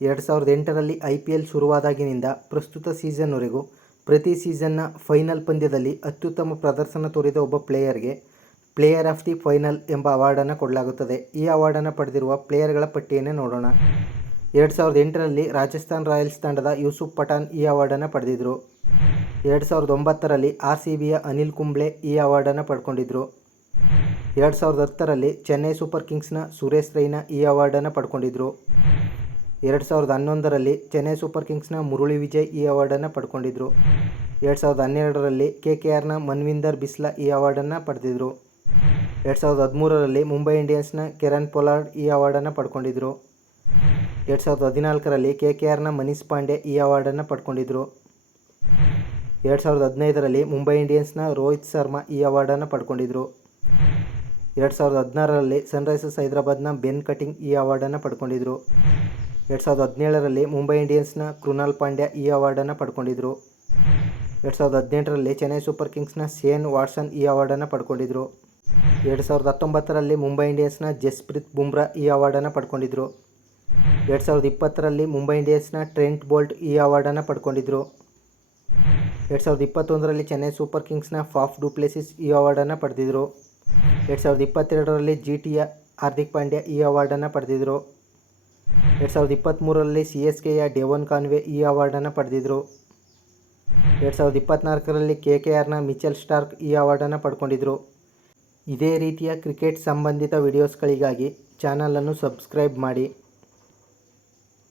2008ರಲ್ಲಿ IPL ಶುರುವಾದಾಗಿನಿಂದ ಪ್ರಸ್ತುತ ಸೀಸನ್ವರೆಗೂ ಪ್ರತಿ ಸೀಸನ್ನ final ಪಂದ್ಯದಲ್ಲಿ ಅತ್ಯುತ್ತಮ ಪ್ರದರ್ಶನ ತೋರಿದ ಒಬ್ಬ ಪ್ಲೇಯರ್ಗೆ ಪ್ಲೇಯರ್ ಆಫ್ ದಿ ಫೈನಲ್ ಎಂಬ ಅವಾರ್ಡನ್ನು ಕೊಡಲಾಗುತ್ತದೆ. ಈ ಅವಾರ್ಡನ್ನು ಪಡೆದಿರುವ ಪ್ಲೇಯರ್ಗಳ ಪಟ್ಟಿಯನ್ನೇ ನೋಡೋಣ. 2008ರಲ್ಲಿ ರಾಜಸ್ಥಾನ್ ರಾಯಲ್ಸ್ ತಂಡದ ಯೂಸುಫ್ ಪಠಾನ್ ಈ ಅವಾರ್ಡನ್ನು ಪಡೆದಿದ್ದರು. 2009ರಲ್ಲಿ RCBಯ ಅನಿಲ್ ಕುಂಬ್ಳೆ ಈ ಅವಾರ್ಡನ್ನು ಪಡ್ಕೊಂಡಿದ್ರು. 2010ರಲ್ಲಿ ಚೆನ್ನೈ ಸೂಪರ್ ಕಿಂಗ್ಸ್ನ ಸುರೇಶ್ ರೈನಾ ಈ ಅವಾರ್ಡನ್ನು ಪಡ್ಕೊಂಡಿದ್ರು. 2011ರಲ್ಲಿ ಚೆನ್ನೈ ಸೂಪರ್ ಕಿಂಗ್ಸ್ನ ಮುರಳಿ ವಿಜಯ್ ಈ ಅವಾರ್ಡನ್ನು ಪಡ್ಕೊಂಡಿದ್ರು. 2012ರಲ್ಲಿ KKRನ ಮನ್ವಿಂದರ್ ಬಿಸ್ಲಾ ಈ ಅವಾರ್ಡನ್ನು ಪಡೆದಿದ್ರು. 2013ರಲ್ಲಿ ಮುಂಬೈ ಇಂಡಿಯನ್ಸ್ನ ಕೆರನ್ ಪೊಲಾರ್ಡ್ ಈ ಅವಾರ್ಡನ್ನು ಪಡ್ಕೊಂಡಿದ್ರು. 2014ರಲ್ಲಿ KKRನ ಮನೀಶ್ ಪಾಂಡೆ ಈ ಅವಾರ್ಡನ್ನು ಪಡ್ಕೊಂಡಿದ್ರು. 2015ರಲ್ಲಿ ಮುಂಬೈ ಇಂಡಿಯನ್ಸ್ನ ರೋಹಿತ್ ಶರ್ಮಾ ಈ ಅವಾರ್ಡನ್ನು ಪಡ್ಕೊಂಡಿದ್ರು. 2016ರಲ್ಲಿ ಸನ್ರೈಸರ್ಸ್ ಹೈದರಾಬಾದ್ನ ಬೆನ್ ಕಟಿಂಗ್ ಈ ಅವಾರ್ಡನ್ನು ಪಡ್ಕೊಂಡಿದ್ರು. 2017ರಲ್ಲಿ ಮುಂಬೈ ಇಂಡಿಯನ್ಸ್ನ ಕೃನಾಲ್ ಪಾಂಡ್ಯ ಈ ಅವಾರ್ಡನ್ನು ಪಡ್ಕೊಂಡಿದ್ರು. 2018ರಲ್ಲಿ ಚೆನ್ನೈ ಸೂಪರ್ ಕಿಂಗ್ಸ್ನ ಶೇನ್ ವಾಟ್ಸನ್ ಈ ಅವಾರ್ಡನ್ನು ಪಡ್ಕೊಂಡಿದ್ರು. 2019ರಲ್ಲಿ ಮುಂಬೈ ಇಂಡಿಯನ್ಸ್ನ ಜಸ್ಪ್ರೀತ್ ಬುಮ್ರಾ ಈ ಅವಾರ್ಡನ್ನು ಪಡ್ಕೊಂಡಿದ್ರು. 2020ರಲ್ಲಿ ಮುಂಬೈ ಇಂಡಿಯನ್ಸ್ನ ಟ್ರೆಂಟ್ ಬೋಲ್ಟ್ ಈ ಅವಾರ್ಡನ್ನು ಪಡ್ಕೊಂಡಿದ್ರು. 2021ರಲ್ಲಿ ಚೆನ್ನೈ ಸೂಪರ್ ಕಿಂಗ್ಸ್ನ ಫಾಫ್ ಡು ಪ್ಲೆಸಿಸ್ ಈ ಅವಾರ್ಡನ್ನು ಪಡೆದಿದ್ರು. 2022ರಲ್ಲಿ GTಯ ಹಾರ್ದಿಕ್ ಪಾಂಡ್ಯ ಈ ಅವಾರ್ಡನ್ನು ಪಡೆದಿದ್ರು. 2023ರಲ್ಲಿ CSKಯ ಡೆವನ್ ಕಾನ್ವೆ ಈ ಅವಾರ್ಡನ್ನು ಪಡೆದಿದ್ರು. 2024ರಲ್ಲಿ KKRನ ಮಿಚೆಲ್ ಸ್ಟಾರ್ಕ್ ಈ ಅವಾರ್ಡನ್ನು ಪಡ್ಕೊಂಡಿದ್ರು. ಇದೇ ರೀತಿಯ ಕ್ರಿಕೆಟ್ ಸಂಬಂಧಿತ ವಿಡಿಯೋಸ್ಗಳಿಗಾಗಿ ಚಾನಲನ್ನು ಸಬ್ಸ್ಕ್ರೈಬ್ ಮಾಡಿ.